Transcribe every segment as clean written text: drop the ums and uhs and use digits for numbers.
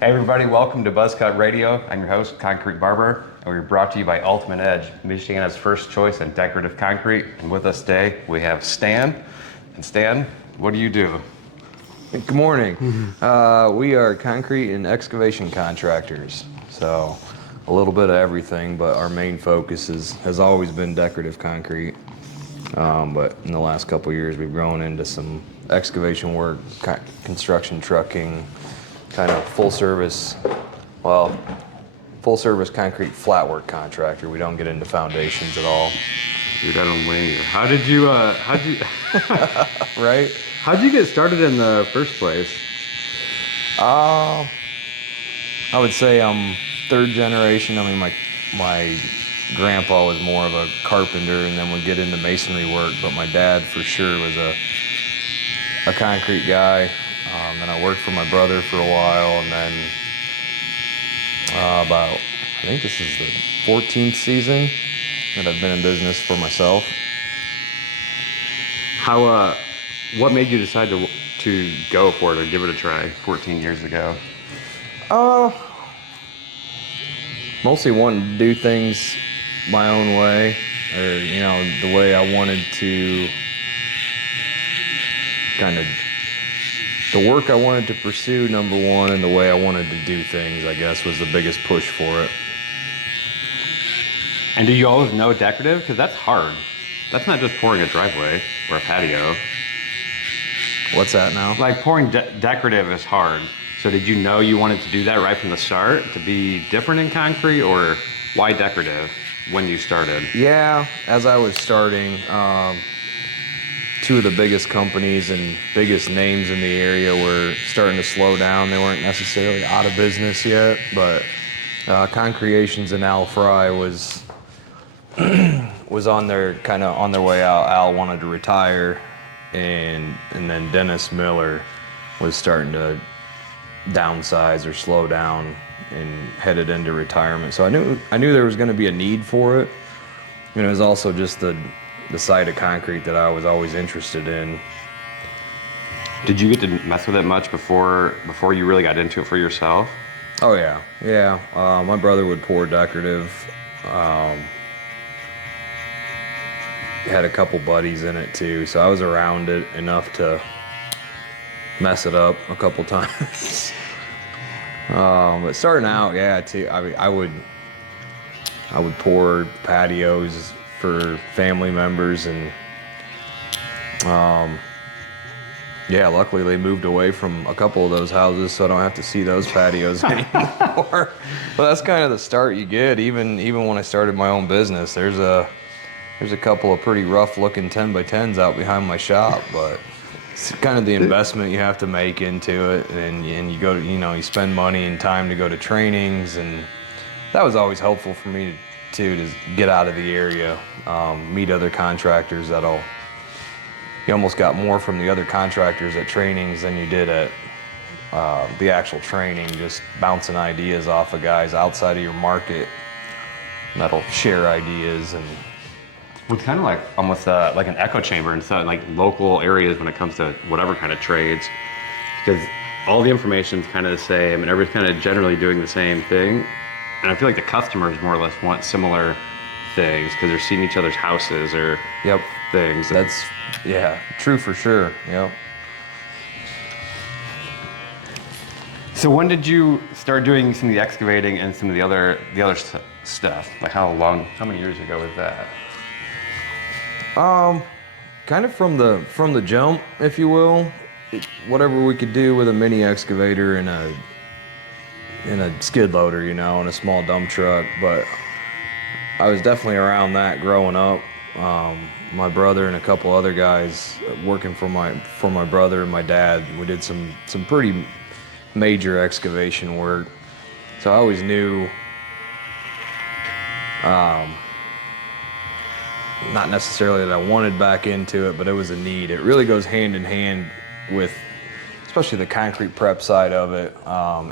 Hey everybody, welcome to BuzzKut Radio. I'm your host, Concrete Barber, and we're brought to you by Ultimate Edge, Michiana's first choice in decorative concrete. And with us today, we have Stan. And Stan, what do you do? Good morning. We are concrete and excavation contractors. So a little bit of everything, but our main focus has always been decorative concrete. But in the last couple of years, we've grown into some excavation work, construction trucking, kind of full service concrete flat work contractor. We don't get into foundations at all. Dude, I don't blame you. How'd you Right? How'd you get started in the first place? I would say I'm third generation. I mean, my grandpa was more of a carpenter and then would get into masonry work, but my dad for sure was a concrete guy. Then I worked for my brother for a while, and then I think this is the 14th season that I've been in business for myself. What made you decide to go for it or give it a try 14 years ago? Mostly wanting to do things my own way, or the way I wanted to the work I wanted to pursue, number one, and the way I wanted to do things, I guess, was the biggest push for it. And do you always know decorative? Because that's hard. That's not just pouring a driveway or a patio. What's that now? Like pouring decorative is hard. So did you know you wanted to do that right from the start, to be different in concrete, or why decorative when you started? Yeah, as I was starting, two of the biggest companies and biggest names in the area were starting to slow down. They weren't necessarily out of business yet, but Concreations and Al Fry was on their way out. Al wanted to retire, and then Dennis Miller was starting to downsize or slow down and headed into retirement. So I knew there was going to be a need for it. And it was also just the side of concrete that I was always interested in. Did you get to mess with it much before you really got into it for yourself? Oh yeah. My brother would pour decorative. Had a couple buddies in it too, so I was around it enough to mess it up a couple times. But starting out, yeah, too. I mean, I would pour patios for family members, and luckily they moved away from a couple of those houses, so I don't have to see those patios anymore. But that's kind of the start you get. Even when I started my own business, there's a couple of pretty rough looking 10x10s out behind my shop, but it's kind of the investment you have to make into it, and you go to, you spend money and time to go to trainings, and that was always helpful for me to get out of the area, meet other contractors you almost got more from the other contractors at trainings than you did at the actual training, just bouncing ideas off of guys outside of your market that'll share ideas. And it's kind of like almost like an echo chamber in some like local areas when it comes to whatever kind of trades, because all the information's kind of the same and everybody's kind of generally doing the same thing. And I feel like the customers more or less want similar things because they're seeing each other's houses or things. That's true for sure. Yep. So when did you start doing some of the excavating and some of the other stuff? Like how many years ago was that? Kind of from the jump, if you will. Whatever we could do with a mini excavator and a skid loader, and a small dump truck. But I was definitely around that growing up. My brother and a couple other guys working for my brother and my dad, we did some pretty major excavation work. So I always knew, not necessarily that I wanted back into it, but it was a need. It really goes hand in hand with, especially the concrete prep side of it.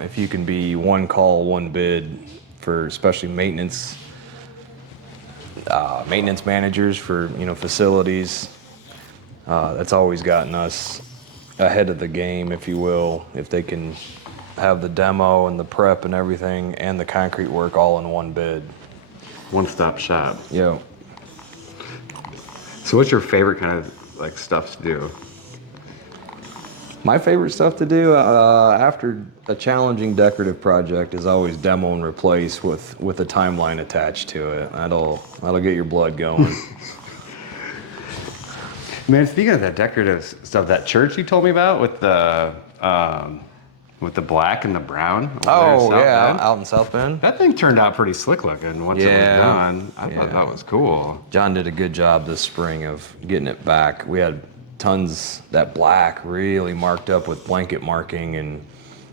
If you can be one call, one bid for especially maintenance managers for facilities, that's always gotten us ahead of the game, if you will. If they can have the demo and the prep and everything and the concrete work all in one bid. One-stop shop. Yep. So what's your favorite kind of like stuff to do? My favorite stuff to do after a challenging decorative project is always demo and replace with a timeline attached to it. That'll get your blood going. Man, speaking of that decorative stuff, that church you told me about with the black and the brown. Oh yeah, out in South Bend. That thing turned out pretty slick looking once it was done. I thought that was cool. John did a good job this spring of getting it back. We had tons, that black really marked up with blanket marking and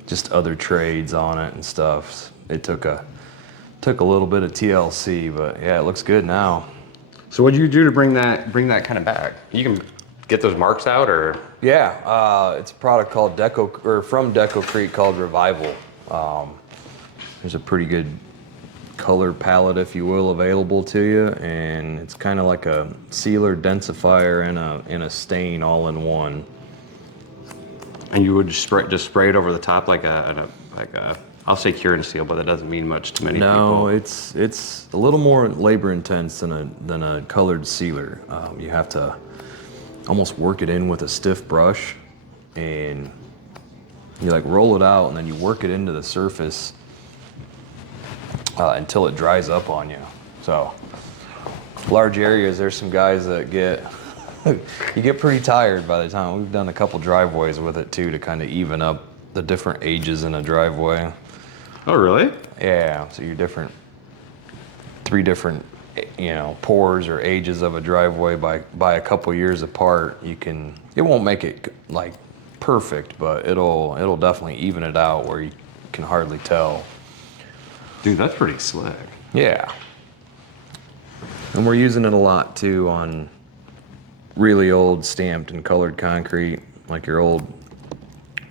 just other trades on it and stuff. It took a little bit of TLC, but yeah, it looks good now. So what did you do to bring that kind of back? You can get those marks out, or? Yeah, it's a product called from Deco Creek called Revival. There's a pretty good color palette, if you will, available to you, and it's kind of like a sealer, densifier, and a stain all in one. And you would just spray it over the top like a I'll say cure and seal, but that doesn't mean much to many people. No, it's a little more labor intense than a colored sealer. You have to almost work it in with a stiff brush, and you like roll it out, and then you work it into the surface until it dries up on you. So large areas, there's some guys that you get pretty tired by the time. We've done a couple driveways with it too to kind of even up the different ages in a driveway. Oh, really? Yeah, so you're three different, pores or ages of a driveway by a couple years apart. It won't make it like perfect, but it'll definitely even it out where you can hardly tell. Dude, that's pretty slick. Yeah. And we're using it a lot too on really old stamped and colored concrete, like your old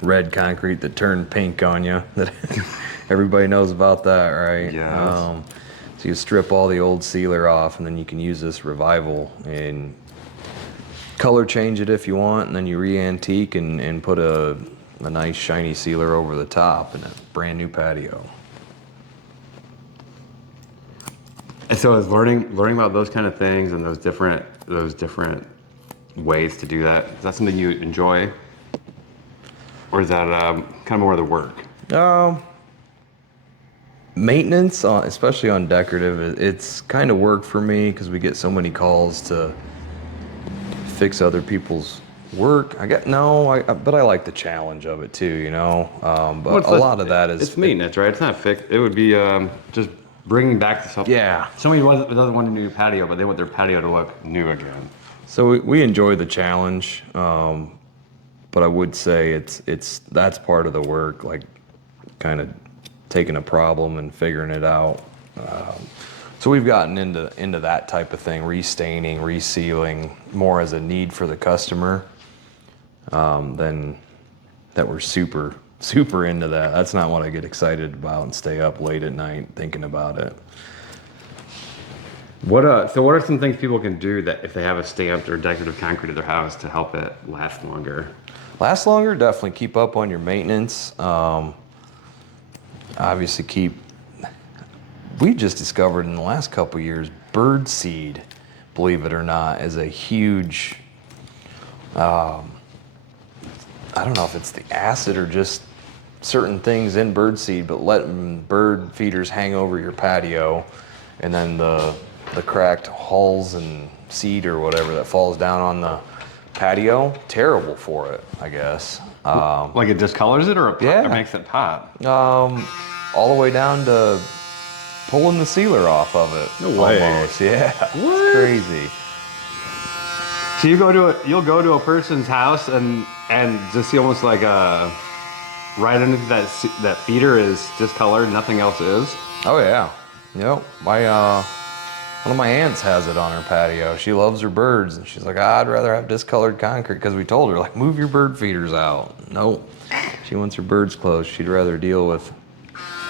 red concrete that turned pink on you. That everybody knows about that, right? Yeah. So you strip all the old sealer off, and then you can use this Revival and color change it if you want, and then you re-antique and put a nice shiny sealer over the top and a brand new patio. And so is learning about those kind of things and those different ways to do that, is that something you enjoy? Or is that kind of more of the work? Maintenance, especially on decorative, it's kind of work for me because we get so many calls to fix other people's work. But I like the challenge of it too, But a lot of that is... It's maintenance, right? It's not fixed. It would be just bringing back the stuff. Yeah. Somebody doesn't want a new patio, but they want their patio to look new again. So we enjoy the challenge, but I would say that's part of the work, like kind of taking a problem and figuring it out. So we've gotten into that type of thing, restaining, resealing, more as a need for the customer than that we're super into that. That's not what I get excited about and stay up late at night thinking about it. So what are some things people can do that if they have a stamped or decorative concrete at their house to help it last longer? Last longer, definitely keep up on your maintenance. Obviously we just discovered in the last couple of years, bird seed, believe it or not, is a huge, I don't know if it's the acid or just certain things in bird seed, but letting bird feeders hang over your patio, and then the cracked hulls and seed or whatever that falls down on the patio, terrible for it, I guess. Like it discolors it, or it makes it pop? All the way down to pulling the sealer off of it. No way. Almost, yeah. What? It's crazy. So you'll go to a person's house and just see almost like right underneath that feeder is discolored, nothing else is. Oh yeah. Yep. One of my aunts has it on her patio. She loves her birds, and she's like, I'd rather have discolored concrete, because we told her, like, move your bird feeders out. Nope. She wants her birds closed. She'd rather deal with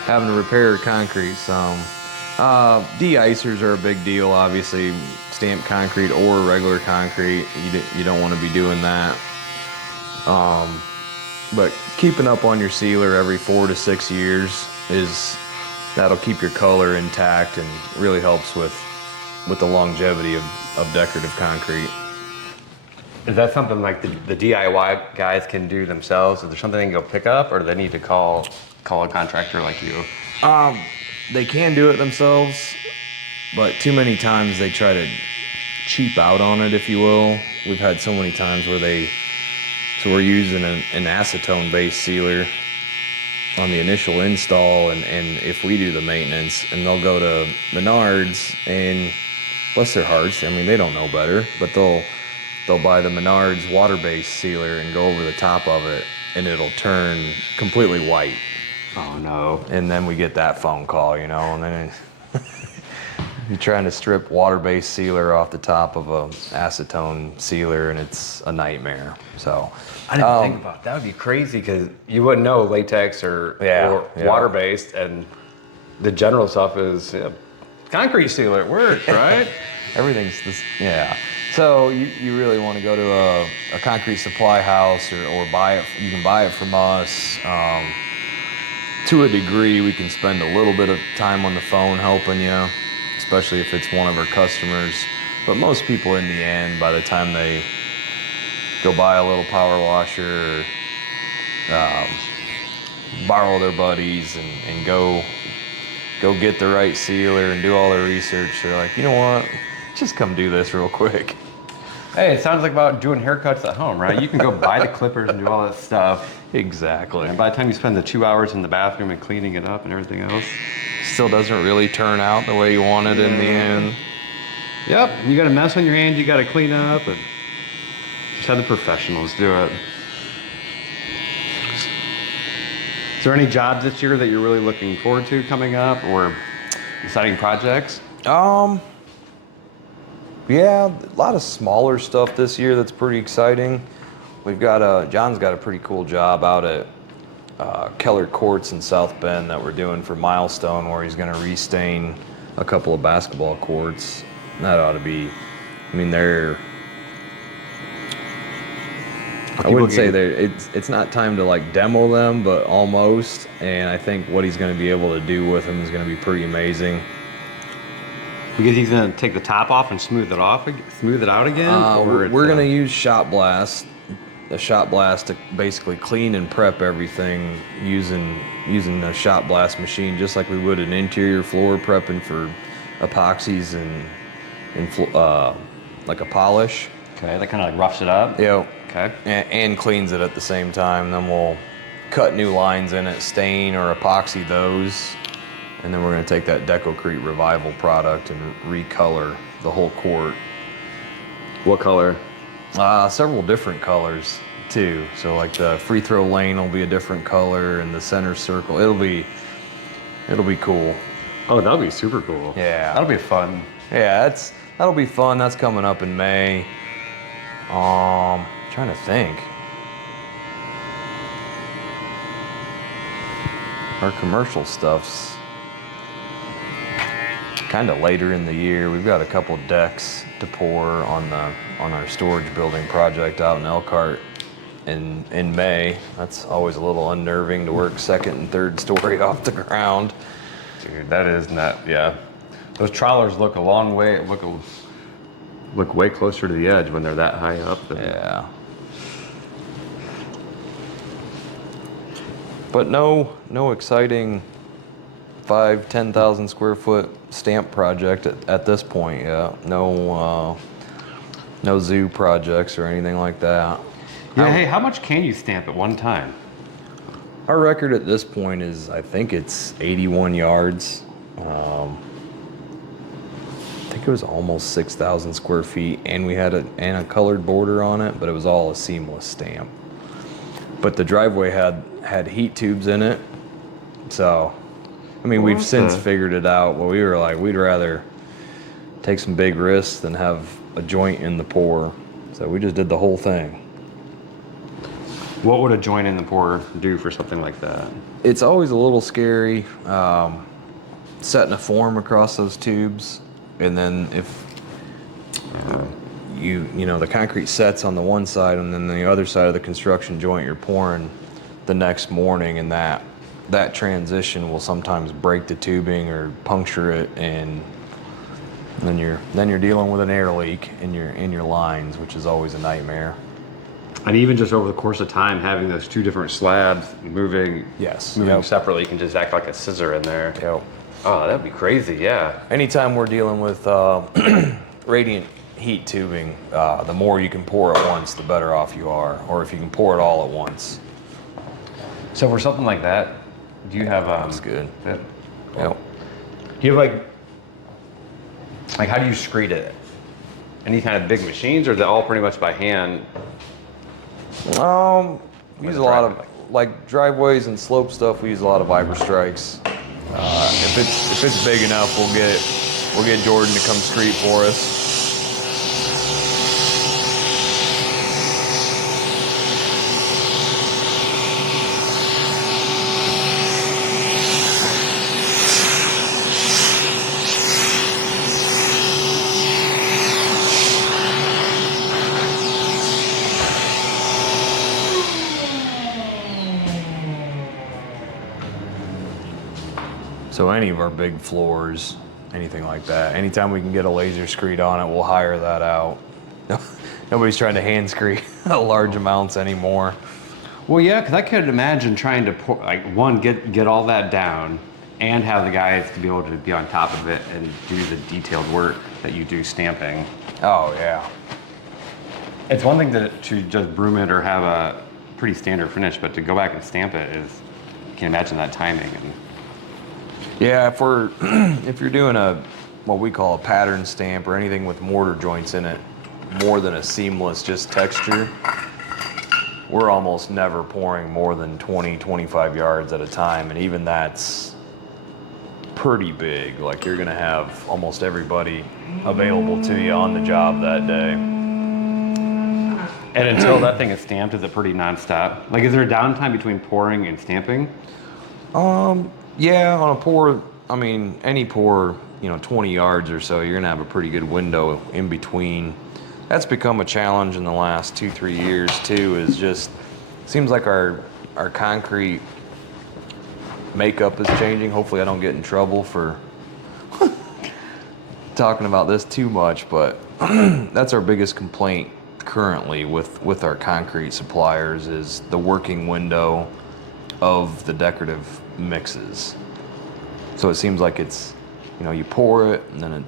having to repair concrete some. De-icers are a big deal, obviously. Stamped concrete or regular concrete, you don't want to be doing that. But keeping up on your sealer every 4 to 6 years that'll keep your color intact and really helps with the longevity of decorative concrete. Is that something like the DIY guys can do themselves? Is there something they can go pick up, or do they need to call a contractor like you? They can do it themselves, but too many times they try to cheap out on it, if you will. We've had so many times where we're using an acetone-based sealer on the initial install, and if we do the maintenance, and they'll go to Menards, and bless their hearts, I mean, they don't know better, but they'll buy the Menards water-based sealer and go over the top of it, and it'll turn completely white. Oh no. And then we get that phone call, and then you're trying to strip water-based sealer off the top of a acetone sealer, and it's a nightmare. So I didn't think about that. Would be crazy because you wouldn't know latex or water-based, and the general stuff is concrete sealer. It works, right? Everything's this, yeah. So you really want to go to a concrete supply house or buy it. You can buy it from us. To a degree, we can spend a little bit of time on the phone helping you, especially if it's one of our customers. But most people in the end, by the time they go buy a little power washer, or, borrow their buddies and go get the right sealer and do all their research, they're like, you know what? Just come do this real quick. Hey, it sounds like about doing haircuts at home, right? You can go buy the clippers and do all that stuff. Exactly. And by the time you spend the 2 hours in the bathroom and cleaning it up and everything else, still doesn't really turn out the way you want it in the end. Yep, you got a mess on your hands, you got to clean up, and just have the professionals do it. Is there any jobs this year that you're really looking forward to coming up, or exciting projects? Yeah, a lot of smaller stuff this year that's pretty exciting. We've got John's got a pretty cool job out at Keller Courts in South Bend that we're doing for Milestone, where he's going to restain a couple of basketball courts. That ought to be, I mean, I wouldn't say it's not time to like demo them, but almost. And I think what he's going to be able to do with them is going to be pretty amazing. Because he's going to take the top off and smooth it out again? We're going to use a shot blast to basically clean and prep everything using a shot blast machine, just like we would an interior floor prepping for epoxies and like a polish. Okay, that kind of like roughs it up? Yep. Okay. And cleans it at the same time. Then we'll cut new lines in it, stain or epoxy those. And then we're going to take that Decocrete Revival product and recolor the whole court. What color? Several different colors too. So like the free throw lane will be a different color, and the center circle, it'll be cool. Oh, that'll be super cool. Yeah. That'll be fun. Yeah, that'll be fun. That's coming up in May. Trying to think. Our commercial stuff's kind of later in the year. We've got a couple decks to pour on our storage building project out in Elkhart in May. That's always a little unnerving to work second and third story off the ground. Dude, that is not, yeah. Those trawlers look look way closer to the edge when they're that high up. Yeah. But no exciting 10,000 square foot stamp project at this point. Yeah, no zoo projects or anything like that. Yeah. Hey, how much can you stamp at one time? Our record at this point is, I think it's 81 yards. I think it was almost 6,000 square feet, and we had a colored border on it, but it was all a seamless stamp. But the driveway had heat tubes in it, so. I mean, we've since figured it out. Well, we were like, we'd rather take some big risks than have a joint in the pour. So we just did the whole thing. What would a joint in the pour do for something like that? It's always a little scary setting a form across those tubes. And then if you know, the concrete sets on the one side, and then the other side of the construction joint you're pouring the next morning, and that transition will sometimes break the tubing or puncture it, and then you're dealing with an air leak in your lines, which is always a nightmare. And even just over the course of time, having those two different slabs moving separately can just act like a scissor in there. Yep. Oh, that'd be crazy, yeah. Anytime we're dealing with radiant heat tubing, the more you can pour at once, the better off you are, or if you can pour it all at once. So for something like that, do you have... That's good. Yeah. Yep. Do you have like how do you screed it? Any kind of big machines, or is it all pretty much by hand? We use a lot of, like driveways and slope stuff, we use a lot of Vibra Strikes. If it's big enough, we'll get Jordan to come screed for us. So any of our big floors, anything like that, anytime we can get a laser screed on it, we'll hire that out. Nobody's trying to hand screed large amounts anymore. Well, yeah, because I could imagine trying to pour, get all that down and have the guys to be able to be on top of it and do the detailed work that you do stamping. Oh, yeah. It's one thing to just broom it or have a pretty standard finish, but to go back and stamp it is, you can imagine that timing. And yeah, if you're doing what we call a pattern stamp or anything with mortar joints in it, more than a seamless just texture, we're almost never pouring more than 20, 25 yards at a time, and even that's pretty big. Like, you're gonna have almost everybody available to you on the job that day. And until that thing is stamped, is it pretty nonstop? Like, is there a downtime between pouring and stamping? Yeah, on a pour, I mean, any pour, 20 yards or so, you're gonna have a pretty good window in between. That's become a challenge in the last 2-3 years too, is just, seems like our concrete makeup is changing. Hopefully I don't get in trouble for talking about this too much, but that's our biggest complaint currently with our concrete suppliers, is the working window of the decorative mixes. So it seems like it's, you pour it and then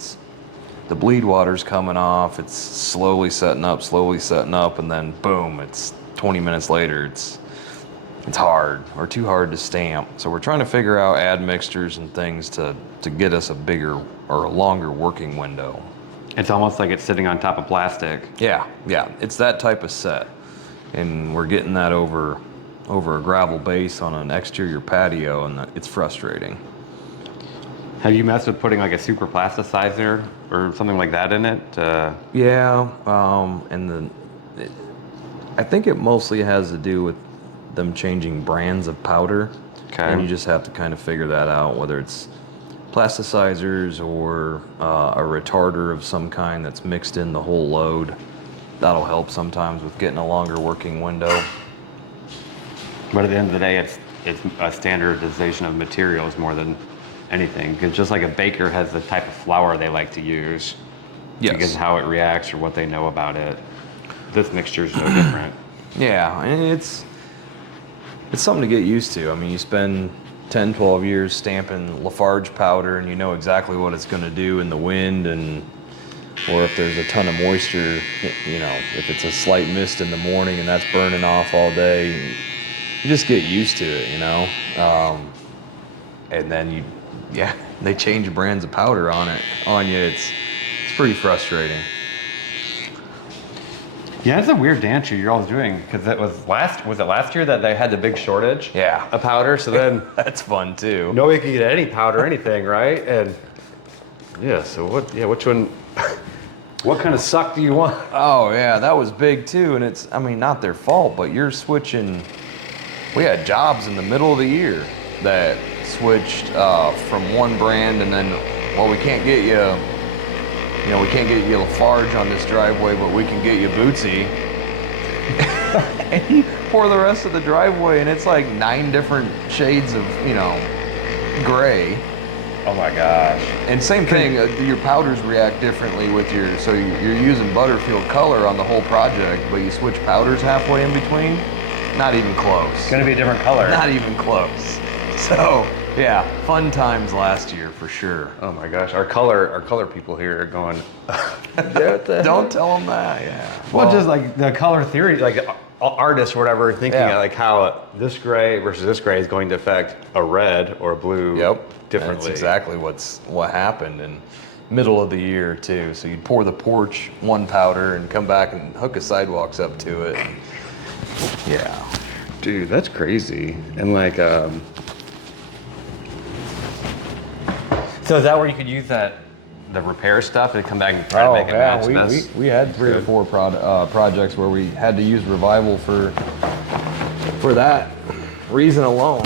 the bleed water's coming off, it's slowly setting up, and then boom, it's 20 minutes later, it's hard or too hard to stamp. So we're trying to figure out admixtures and things to get us a bigger or a longer working window. It's almost like it's sitting on top of plastic. Yeah, it's that type of set, and we're getting that over a gravel base on an exterior patio, and it's frustrating. Have you messed with putting like a super plasticizer or something like that in it? Yeah, I think it mostly has to do with them changing brands of powder. Okay. And you just have to kind of figure that out, whether it's plasticizers or a retarder of some kind that's mixed in the whole load. That'll help sometimes with getting a longer working window. But at the end of the day, it's a standardization of materials more than anything. Because just like a baker has the type of flour they like to use, yes, because of how it reacts or what they know about it, this mixture is no different. Yeah, and it's something to get used to. I mean, you spend 10, 12 years stamping Lafarge powder, and you know exactly what it's going to do in the wind, or if there's a ton of moisture, if it's a slight mist in the morning and that's burning off all day, you just get used to it, and then they change brands of powder on you. It's pretty frustrating. Yeah, it's a weird dance you're always doing, because was it last year that they had the big shortage? Yeah, of powder. So then that's fun too. Nobody could get any powder or anything, right? And yeah, so which one? What kind of suck do you want? Oh yeah, that was big too, and it's, not their fault, but you're switching. We had jobs in the middle of the year that switched from one brand, and then, well, we can't get you. We can't get you Lafarge on this driveway, but we can get you Bootsy. And you pour the rest of the driveway, and it's like 9 different shades of, gray. Oh my gosh. And same thing, your powders react differently with so you're using Butterfield color on the whole project, but you switch powders halfway in between, not even close. It's gonna be a different color. Not even close. So, yeah, fun times last year for sure. Oh my gosh, our color people here are going. Don't tell them that, yeah. Well, just like the color theory, like artists or whatever, thinking like how this gray versus this gray is going to affect a red or a blue differently. That's exactly what happened in middle of the year too. So you'd pour the porch one powder and come back and hook the sidewalks up to it. Yeah. Dude, that's crazy. And like, so is that where you could use the repair stuff and come back and try to make it match this? We had 3 or 4 projects where we had to use Revival for that reason alone.